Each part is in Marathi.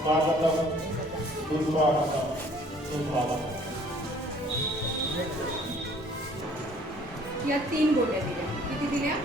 स्वागतम सुस्वागतम सुस्वागतम या तीन गोट्या दिल्या. किती दिल्या?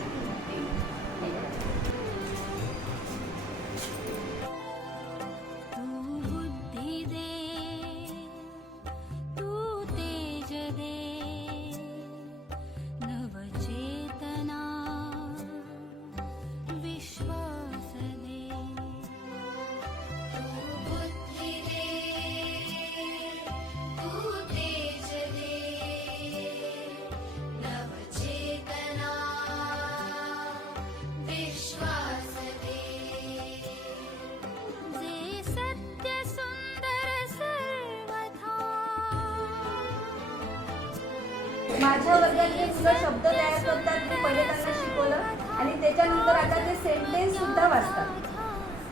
माझ्या वर्गातले मुलं शब्द तयार करतात मी पहिले त्यांना शिकवलं. आणि त्याच्यानंतर आता ते सेंटेन्स सुद्धा वाचतात.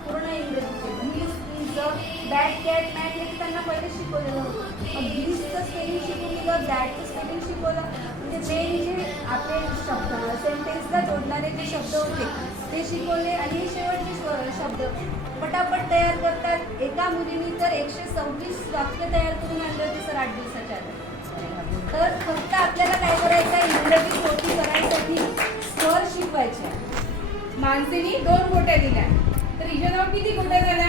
पूर्ण इंग्रजीचे. Grease is bat cat mat हे त्यांना पहिले शिकवलेलं होतं. मग स्पेलिंग शिकून दिलं बॅटचं स्पेलिंग शिकवलं म्हणजे मेन जे आपले शब्द सेंटेन्सला जोडणारे जे शब्द होते ते शिकवले आणि शेवटचे शब्द पटापट तयार करतात. एका मुलीने तर एकशे सव्वीस वाक्य तयार करून आणले होते सर आठ दिवसाच्या. मानसीनी दोन गोट्या दिल्या. तर हिच्या नाव किती गोट्या झाल्या?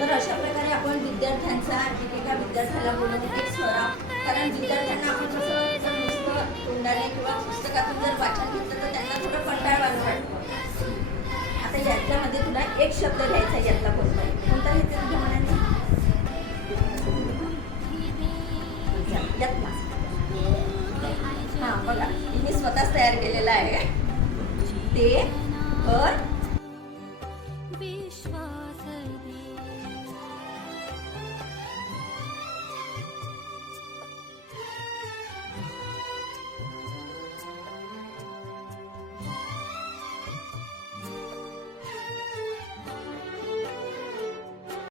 तर अशा प्रकारे आपण विद्यार्थ्यांचा एकेका विद्यार्थ्याला बोलत एक स्वरा. कारण विद्यार्थ्यांना आपण कसं जर नुसतं तोंडाने किंवा पुस्तकातून जर वाचन घेतलं तर त्यांना थोडं कंटाळ वाटतं आता याच्यामध्ये तुला एक शब्द घ्यायचा यातला कोणता कोणता घ्यायचा तुझ्या मनाने यातला. हां बघा. स्वतःच तयार केलेला आहे. ते घर